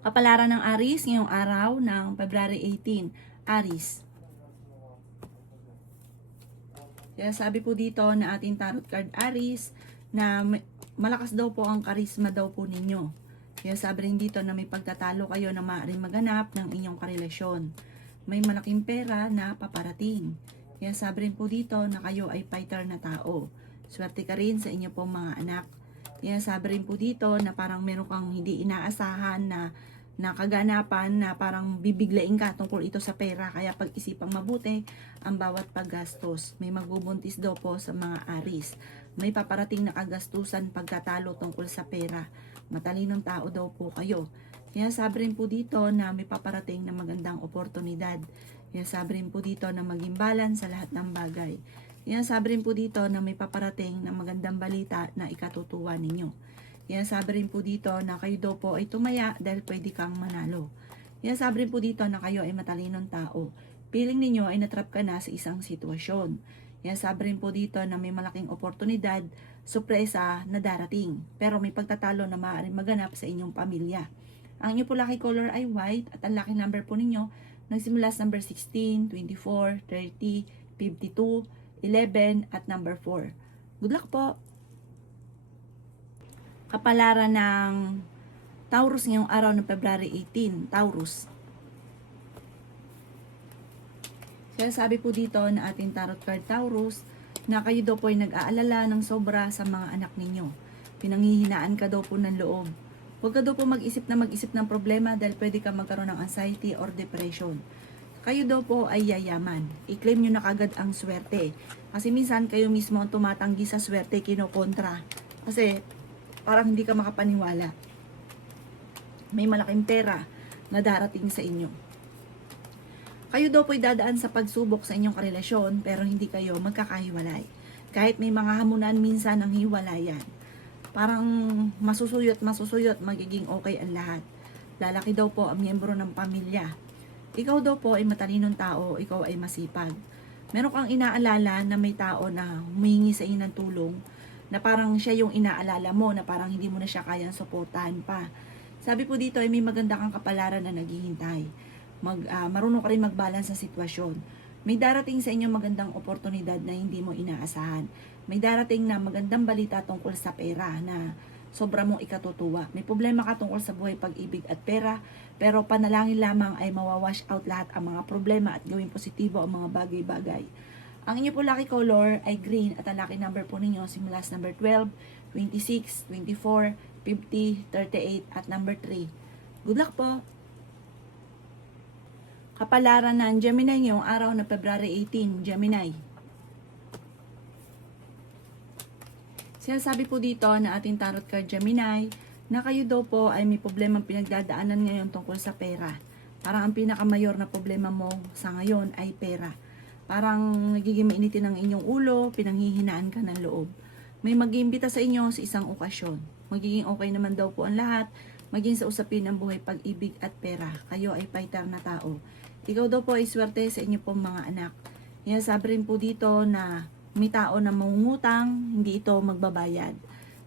Kapalaran ng Aries ngayong araw ng February 18. Aries. Kaya sabi po dito na ating tarot card Aries na malakas daw po ang karisma daw po ninyo. Kaya sabi rin dito na may pagtatalo kayo na maaaring maganap ng inyong karelasyon. May malaking pera na paparating. Kaya sabi rin po dito na kayo ay fighter na tao. Swerte ka rin sa inyo pong mga anak. Kaya sabi rin po dito na parang meron kang hindi inaasahan na kaganapan na parang bibiglain ka tungkol ito sa pera. Kaya pag-isipang mabuti ang bawat paggastos. May magbubuntis daw po sa mga Aries. May paparating na kagastusan pagkatalo tungkol sa pera. Matalinong tao daw po kayo. Kaya sabi rin po dito na may paparating na magandang oportunidad. Kaya sabi rin po dito na maging balance sa lahat ng bagay. Kaya sabi rin po dito na may paparating na magandang balita na ikatutuwa ninyo. Kaya sabi rin po dito na kayo daw po ay tumaya dahil pwede kang manalo. Kaya sabi rin po dito na kayo ay matalinong tao. Piling ninyo ay natrap ka na sa isang sitwasyon. Kaya sabi rin po dito na may malaking oportunidad, sorpresa na darating. Pero may pagtatalo na maaaring maganap sa inyong pamilya. Ang inyo po lucky color ay white at ang lucky number po ninyo nagsimula sa number 16, 24, 30, 52, 11 at number 4. Good luck po! Kapalaran ng Taurus ngayong araw ng February 18, Taurus. Kaya sabi po dito na ating tarot card Taurus na kayo daw po ay nag-aalala ng sobra sa mga anak ninyo. Pinanghihinaan ka daw po ng loob. Huwag ka daw po mag-isip ng problema dahil pwede ka magkaroon ng anxiety or depression. Kayo daw po ay yayaman. I-claim nyo na kagad ang swerte. Kasi minsan kayo mismo ang tumatanggi sa swerte, kinokontra. Kasi parang hindi ka makapaniwala. May malaking pera na darating sa inyo. Kayo daw po ay dadaan sa pagsubok sa inyong karelasyon pero hindi kayo magkakahiwalay. Kahit may mga hamunan minsan ng hiwalayan. Parang masusuyot, magiging okay ang lahat. Lalaki daw po ang miyembro ng pamilya. Ikaw daw po ay matalinong tao, ikaw ay masipag. Meron kang inaalala na may tao na humingi sa inyo ng tulong, na parang siya yung inaalala mo, na parang hindi mo na siya kayang suportahan pa. Sabi po dito ay may maganda kang kapalaran na naghihintay. Marunong ka rin mag-balance sa sitwasyon. May darating sa inyo magandang oportunidad na hindi mo inaasahan. May darating na magandang balita tungkol sa pera na sobra mong ikatutuwa. May problema ka tungkol sa buhay, pag-ibig at pera, pero panalangin lamang ay mawawash out lahat ang mga problema at gawing positibo ang mga bagay-bagay. Ang inyo po lucky color ay green at ang lucky number po ninyo simula sa number 12, 26, 24, 50, 38 at number 3. Good luck po! Kapalaran ng Gemini ngayong araw na February 18, Gemini. Sinasabi po dito na ating tarot card Gemini na kayo daw po ay may problemang pinagdadaanan ngayon tungkol sa pera. Parang ang pinakamayor na problema mo sa ngayon ay pera. Parang nagiging mainitin ang inyong ulo, pinanghihinaan ka ng loob. May mag-iimbita sa inyo sa isang okasyon. Magiging okay naman daw po ang lahat, maging sa usapin ng buhay, pag-ibig at pera. Kayo ay fighter na tao. Ikaw daw po ay swerte sa inyo pong mga anak. Kaya sabi rin po dito na may tao na mangungutang, hindi ito magbabayad.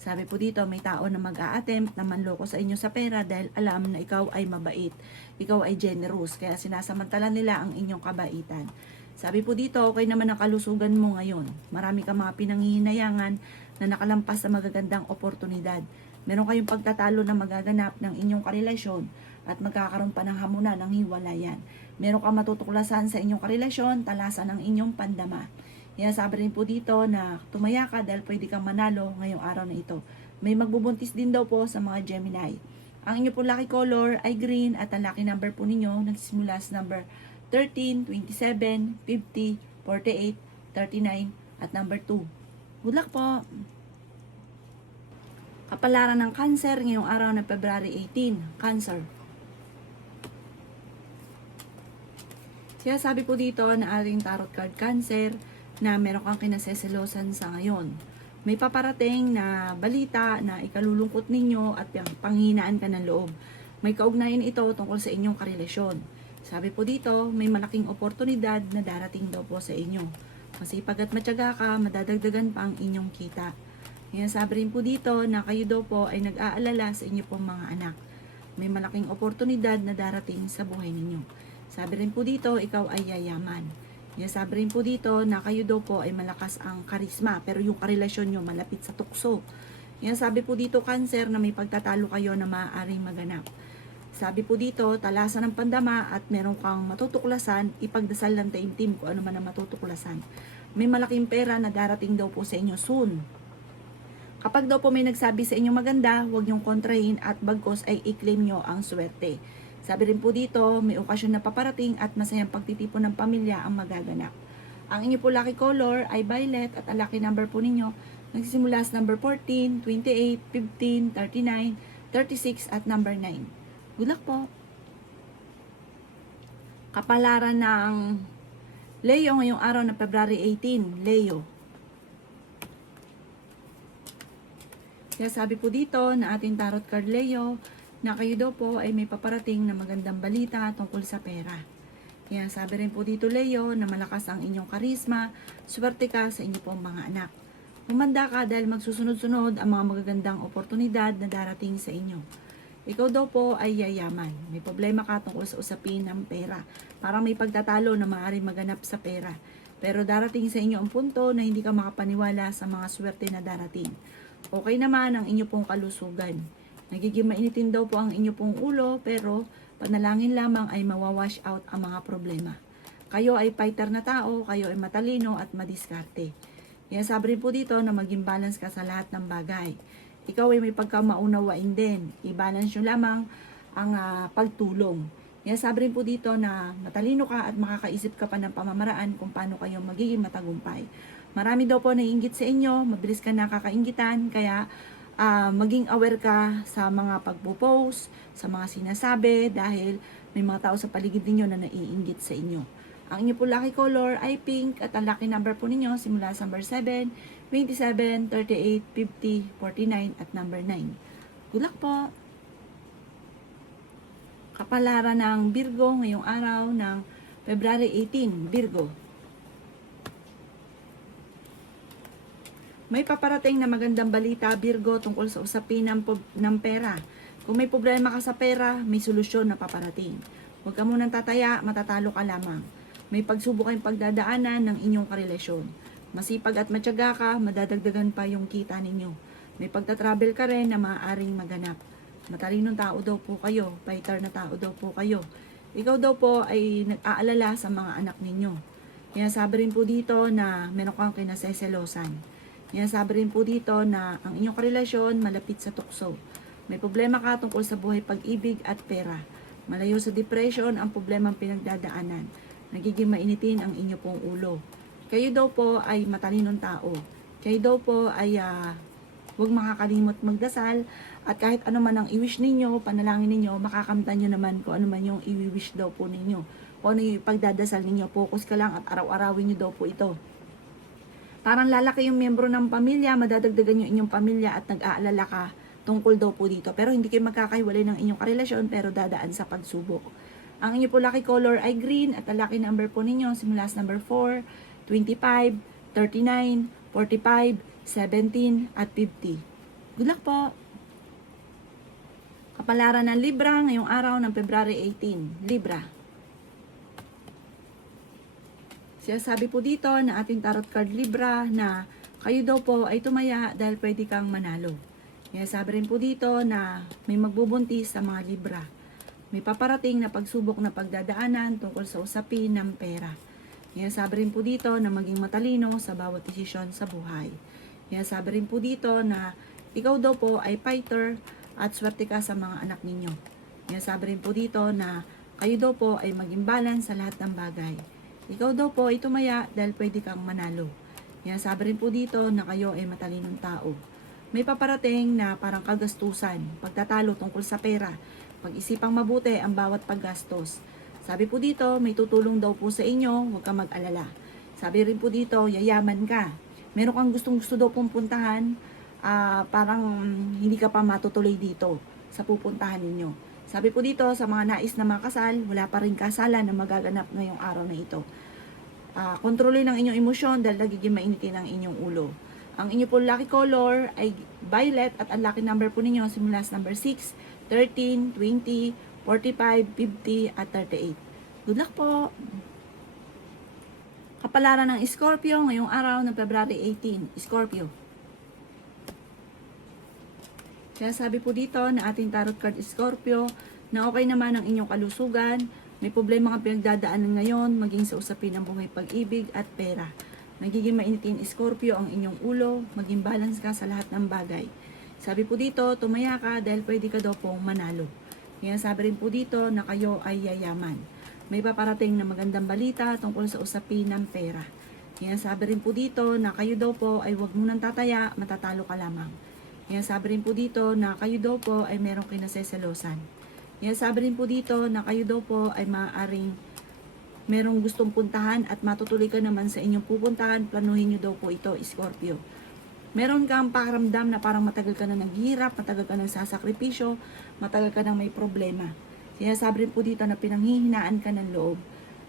Sabi po dito, may tao na mag-a-attempt na manloko sa inyo sa pera dahil alam na ikaw ay mabait. Ikaw ay generous, kaya sinasamantala nila ang inyong kabaitan. Sabi po dito, okay naman ang kalusugan mo ngayon. Marami kang mga pinanghihinayangan na nakalampas sa magagandang oportunidad. Meron kayong pagtatalo na magaganap ng inyong karelasyon at magkakaroon pa ng hamunan ng hiwalayan. Meron kang matutuklasan sa inyong karelasyon, talasan ng inyong pandama. Kaya sabi rin po dito na tumaya ka dahil pwede kang manalo ngayong araw na ito. May magbubuntis din daw po sa mga Gemini. Ang inyo po lucky color ay green at ang lucky number po ninyo nagsisimula sa number 13, 27, 50, 48, 39 at number 2. Good luck po! Kapalaran ng Cancer ngayong araw na February 18, Cancer. Kaya sabi po dito na ating tarot card Cancer na meron kang kinaseselosan sa ngayon. May paparating na balita na ikalulungkot ninyo at panghinaan ka ng loob. May kaugnayan ito tungkol sa inyong karelasyon. Sabi po dito, may malaking oportunidad na darating daw po sa inyo. Masipag at matyaga ka, madadagdagan pa ang inyong kita. Kaya sabi rin po dito na kayo daw po ay nag-aalala sa inyo pong mga anak. May malaking oportunidad na darating sa buhay ninyo. Sabi rin po dito, ikaw ay yayaman. Sabi rin po dito na kayo daw po ay malakas ang karisma, pero yung karelasyon nyo malapit sa tukso. Sabi po dito, Cancer, na may pagtatalo kayo na maaaring maganap. Sabi po dito, talasan ng pandama at meron kang matutuklasan, ipagdasal ng taimtim kung ano man ang matutuklasan. May malaking pera na darating daw po sa inyo soon. Kapag daw po may nagsabi sa inyo maganda, huwag niyong kontrahin at bagkos ay i-claim nyo ang swerte. Sabi rin po dito, may okasyon na paparating at masayang pagtitipon ng pamilya ang magaganap. Ang inyo po lucky color ay violet at ang lucky number po ninyo nagsisimula sa number 14, 28, 15, 39, 36 at number 9. Good luck po! Kapalaran ng Leo ngayong araw na February 18, Leo. Kaya sabi po dito na ating tarot card Leo, na kayo daw po ay may paparating na magandang balita tungkol sa pera. Kaya sabi rin po dito Leo na malakas ang inyong karisma, swerte ka sa inyo pong mga anak. Humanda ka dahil magsusunod-sunod ang mga magagandang oportunidad na darating sa inyo. Ikaw daw po ay yayaman. May problema ka tungkol sa usapin ng pera. Parang may pagtatalo na maaaring maganap sa pera. Pero darating sa inyo ang punto na hindi ka makapaniwala sa mga swerte na darating. Okay naman ang inyo pong kalusugan. Nagiging mainitin daw po ang inyo pong ulo, pero panalangin lamang ay mawawash out ang mga problema. Kayo ay fighter na tao, kayo ay matalino at madiskarte. Sabi rin po dito na maging balance ka sa lahat ng bagay. Ikaw ay may pagkamaunawain din. I-balance nyo lamang ang pagtulong. Sabi rin po dito na matalino ka at makakaisip ka pa ng pamamaraan kung paano kayo magiging matagumpay. Marami daw po naiinggit sa inyo, mabilis ka nakakainggitan, kaya maging aware ka sa mga pagpo-post, sa mga sinasabi, dahil may mga tao sa paligid ninyo na naiinggit sa inyo. Ang inyo po lucky color ay pink at ang lucky number po ninyo simula sa number 7, 27, 38, 50, 49 at number 9. Good luck po! Kapalaran ng Virgo ngayong araw ng February 18, Virgo. May paparating na magandang balita, Virgo, tungkol sa usapin ng pera. Kung may problema ka sa pera, may solusyon na paparating. Huwag ka munang tataya, matatalo ka lamang. May pagsubok kayong pagdadaanan ng inyong karelasyon. Masipag at matyaga ka, madadagdagan pa yung kita ninyo. May pagtatravel ka rin na maaaring maganap. Matalinong tao daw po kayo, fighter na tao daw po kayo. Ikaw daw po ay nag-aalala sa mga anak ninyo. Kaya sabi rin po dito na meron kang kinaseselosan. Sabi rin po dito na ang inyong karelasyon malapit sa tukso. May problema ka tungkol sa buhay pag-ibig at pera. Malayo sa depression ang problemang pinagdadaanan. Nagiging mainitin ang inyo pong ulo. Kayo daw po ay matalinong tao. Kayo daw po ay huwag makakalimot magdasal. At kahit ano man ang i-wish ninyo, panalangin ninyo, makakamtan nyo naman kung ano man yung i-wish daw po ninyo. Kung ano yung pagdadasal ninyo, focus ka lang at araw-arawin nyo daw po ito. Parang lalaki yung miyembro ng pamilya, madadagdagan yung inyong pamilya at nag-aalala ka tungkol daw po dito. Pero hindi kayo magkakahiwalay ng inyong karelasyon, pero dadaan sa pagsubok. Ang inyo po lucky color ay green at ang lucky number po ninyo simula sa number 4, 25, 39, 45, 17 at 50. Good luck po! Kapalaran ng Libra ngayong araw ng February 18, Libra. Sabi po dito na ating tarot card Libra na kayo daw po ay tumaya dahil pwede kang manalo. Sabi rin po dito na may magbubuntis sa mga Libra. May paparating na pagsubok na pagdadaanan tungkol sa usapin ng pera. Sabi rin po dito na maging matalino sa bawat desisyon sa buhay. Sabi rin po dito na ikaw daw po ay fighter at swerte ka sa mga anak ninyo. Sabi rin po dito na kayo daw po ay maging balance sa lahat ng bagay. Ikaw daw po ay tumaya dahil pwede kang manalo. Sabi rin po dito na kayo ay matalinong tao. May paparating na parang kagastusan, pagtatalo tungkol sa pera, pag-isipang mabuti ang bawat paggastos. Sabi po dito, may tutulong daw po sa inyo, huwag kang mag-alala. Sabi rin po dito, yayaman ka. Meron kang gustong-gusto daw pong puntahan, parang hindi ka pa matutuloy dito sa pupuntahan ninyo. Sabi po dito, sa mga nais na makasal, wala pa rin kasalan na magaganap ngayong araw na ito. Kontrolin ang inyong emosyon dahil nagiging mainitin ang inyong ulo. Ang inyo po lucky color ay violet at ang lucky number po ninyo simula sa number 6, 13, 20, 45, 50, at 38. Good luck po! Kapalaran ng Scorpio ngayong araw ng February 18. Scorpio. Kaya sabi po dito na ating tarot card Scorpio na okay naman ang inyong kalusugan, may problema kang pinagdadaanan ngayon, maging sa usapin ng buhay, pag-ibig at pera. Nagiging mainitin Scorpio ang inyong ulo, maging balance ka sa lahat ng bagay. Sabi po dito, tumaya ka dahil pwede ka daw pong manalo. Kaya sabi rin po dito na kayo ay yayaman. May paparating na magandang balita tungkol sa usapin ng pera. Kaya sabi rin po dito na kayo daw po ay huwag munang tataya, matatalo ka lamang. Kaya sabi rin po dito na kayo daw po ay merong kinaseselosan. Kaya sabi rin po dito na kayo daw po ay maaaring merong gustong puntahan at matutuloy ka naman sa inyong pupuntahan, planuhin nyo daw po ito, Scorpio. Meron kang pakaramdam na parang matagal ka na naghihirap, matagal ka na sasakripisyo, matagal ka na may problema. Kaya sabi rin po dito na pinanghihinaan ka ng loob.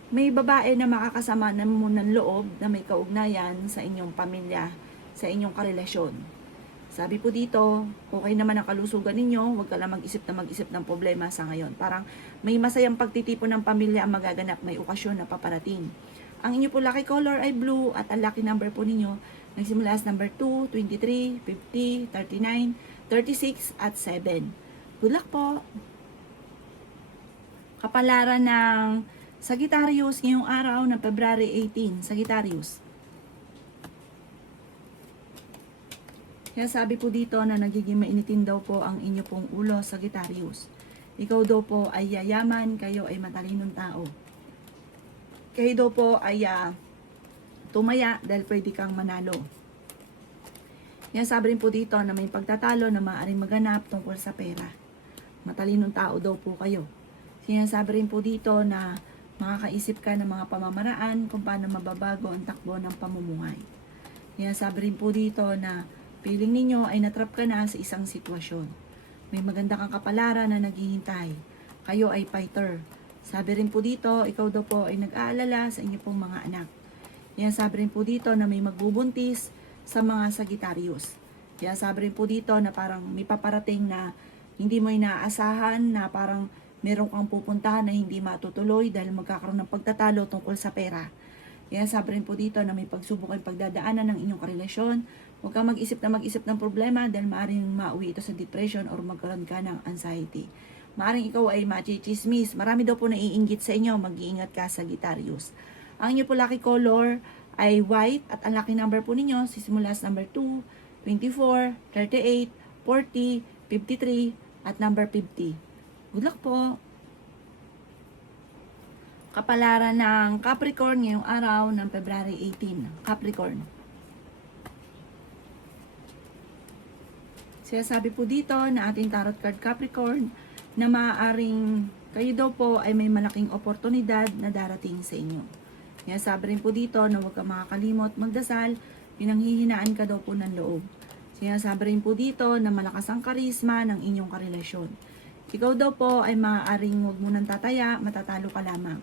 May babae na makakasama na mo ng loob na may kaugnayan sa inyong pamilya, sa inyong karelasyon. Sabi po dito, okay naman ang kalusugan ninyo, huwag ka lang mag-isip ng problema sa ngayon. Parang may masayang pagtitipon ng pamilya ang magaganap, may okasyon na paparating. Ang inyo po lucky color ay blue at ang lucky number po ninyo nagsimula sa number 2, 23, 50, 39, 36 at 7. Good luck po! Kapalaran ng Sagittarius ngayong araw ng February 18. Sagittarius. Kaya sabi po dito na nagiging mainitin daw po ang inyo pong ulo, Sagittarius. Ikaw daw po ay yayaman, kayo ay matalinong tao. Kayo daw po ay tumaya dahil pwede kang manalo. Kaya sabi rin po dito na may pagtatalo na maaaring maganap tungkol sa pera. Matalinong tao daw po kayo. Kaya sabi rin po dito na makakaisip ka ng mga pamamaraan kung paano mababago ang takbo ng pamumuhay. Kaya sabi rin po dito na feeling ninyo ay natrap ka na sa isang sitwasyon. May maganda kang kapalaran na naghihintay. Kayo ay fighter. Sabi rin po dito, ikaw daw po ay nag-aalala sa inyo pong mga anak. Kaya sabi rin po dito na may magbubuntis sa mga Sagittarius. Kaya sabi rin po dito na parang may paparating na hindi mo inaasahan, na parang meron kang pupuntahan na hindi matutuloy dahil magkakaroon ng pagtatalo tungkol sa pera. Kaya sabi rin po dito na may pagsubok ay pagdadaanan ng inyong karelasyon. Huwag kang mag-isip ng problema dahil maaaring mauwi ito sa depression or magkaroon ka ng anxiety. Maaaring ikaw ay machichismis. Marami daw po naiinggit sa inyo. Mag-iingat ka, Sagittarius. Ang inyo po lucky color ay white at ang lucky number po ninyo sisimula sa number 2, 24, 38, 40, 53 at number 50. Good luck po! Kapalaran ng Capricorn ngayong araw ng February 18. Capricorn. Sabi po dito na ating tarot card Capricorn na maaaring kayo daw po ay may malaking oportunidad na darating sa inyo. Kaya sabi rin po dito na huwag ka makakalimot magdasal, pinanghihinaan ka daw po ng loob. Kaya sabi rin po dito na malakas ang karisma ng inyong karelasyon. Ikaw daw po ay maaaring huwag mo nang tataya, matatalo ka lamang.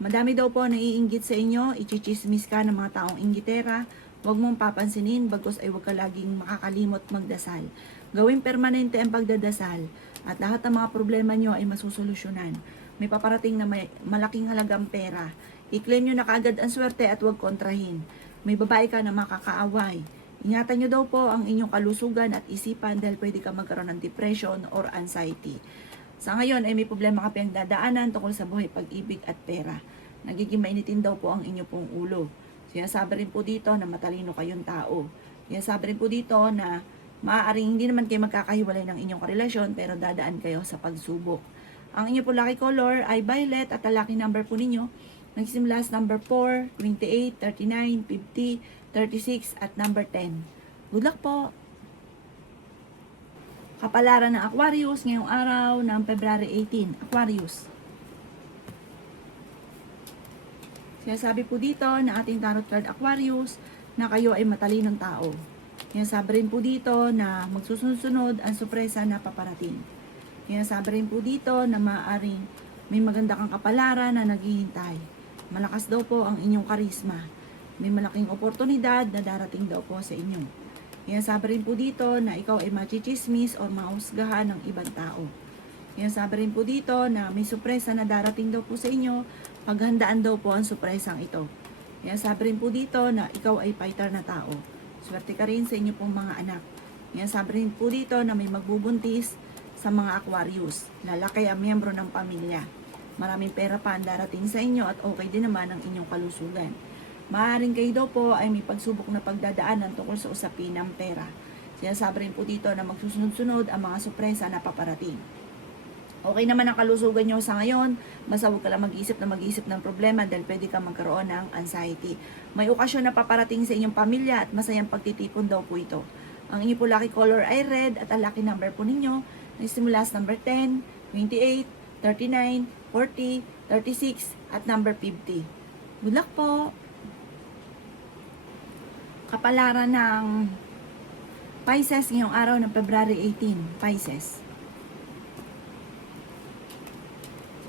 Madami daw po naiinggit sa inyo, ichichismis ka ng mga taong inggitera, huwag mong papansinin, bagkus ay huwag ka laging makakalimot magdasal. Gawing permanente ang pagdadasal at lahat ng mga problema nyo ay masusolusyonan. May paparating na may malaking halagang pera. I-claim nyo na kaagad ang swerte at huwag kontrahin. May babae ka na makakaaway. Ingatan nyo daw po ang inyong kalusugan at isipan dahil pwede ka magkaroon ng depression or anxiety. Sa ngayon ay may problema ka pang dadaanan tungkol sa buhay, pag-ibig at pera. Nagiging mainitin daw po ang inyo pong ulo. Sinasabi rin po dito na matalino kayong tao. Sinasabi rin po dito na maaaring hindi naman kayo magkakahiwalay ng inyong karelasyon pero dadaan kayo sa pagsubok. Ang inyo po lucky color ay violet at ang lucky number po ninyo nagsimula sa number 4, 28, 39, 50, 36 at number 10. Good luck po! Kapalaran ng Aquarius ngayong araw ng February 18. Aquarius. Sabi po dito na ating tarot card Aquarius na kayo ay matalinong tao. Sabi rin po dito na magsusunod ang sorpresa na paparating. Sabi rin po dito na maaaring may maganda kang kapalaran na naghihintay. Malakas daw po ang inyong karisma. May malaking oportunidad na darating daw po sa inyo. Sabi rin po dito na ikaw ay machichismis o mahusgahan ng ibang tao. Sinasabi rin po dito na may sorpresa na darating daw po sa inyo. Paghandaan daw po ang sorpresang ito. Sinasabi rin po dito na ikaw ay fighter na tao. Swerte ka rin sa inyo pong mga anak. Sinasabi rin po dito na may magbubuntis sa mga Aquarius. Lalaki ang miyembro ng pamilya. Maraming pera pa ang darating sa inyo at okay din naman ang inyong kalusugan. Maaaring kayo daw po ay may pagsubok na pagdadaanan tungkol sa usapin ng pera. Sinasabi rin po dito na magsusunod-sunod ang mga sorpresa na paparating. Okay naman ang kalusugan nyo sa ngayon, basta huwag ka lang mag-isip ng problema dahil pwede ka magkaroon ng anxiety. May okasyon na paparating sa inyong pamilya at masayang pagtitipon daw po ito. Ang inyong po lucky color ay red at ang lucky number po ninyo ay simula sa number 10, 28, 39, 40, 36 at number 50. Good luck po! Kapalaran ng Pisces ngayong araw ng February 18, Pisces.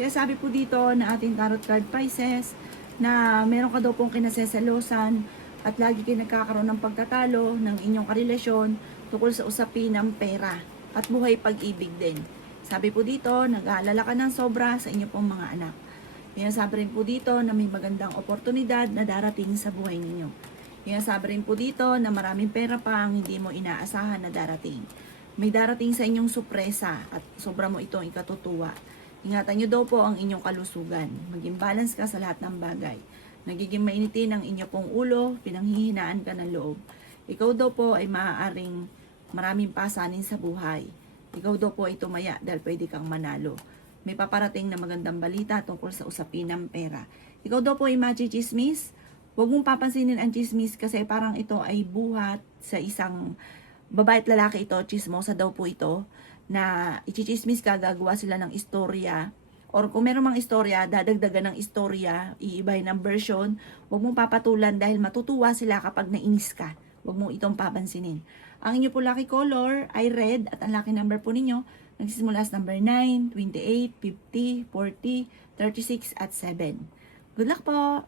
Kaya sabi po dito na ating tarot card Pisces na meron ka daw pong kinaseselosan at lagi kayo nagkakaroon ng pagtatalo ng inyong karelasyon tungkol sa usapin ng pera at buhay pag-ibig din. Sabi po dito, nag-aalala ka ng sobra sa inyo pong mga anak. Kaya sabi rin po dito na may magandang oportunidad na darating sa buhay ninyo. Kaya sabi rin po dito na maraming pera pa ang hindi mo inaasahan na darating. May darating sa inyong sorpresa at sobra mo itong ikatutuwa. Ingatan nyo daw po ang inyong kalusugan. Maging balance ka sa lahat ng bagay. Nagiging mainitin ang inyo pong ulo, pinanghihinaan ka ng loob. Ikaw daw po ay maaaring maraming pasanin sa buhay. Ikaw daw po ay tumaya dahil pwede kang manalo. May paparating na magandang balita tungkol sa usapin ng pera. Ikaw daw po ay machichismis. Huwag mong papansinin ang chismis kasi parang ito ay buhat sa isang babae at lalaki ito. Chismosa daw po ito na ichichismis ka, gagawa sila ng istorya. Or kung meron mang istorya, dadagdagan ng istorya, iibahin ng version. Huwag mong papatulan dahil matutuwa sila kapag nainis ka. Huwag mong itong papansinin. Ang inyo po lucky color ay red at ang lucky number po ninyo nagsisimula sa number 9, 28, 50, 40, 36 at 7. Good luck po!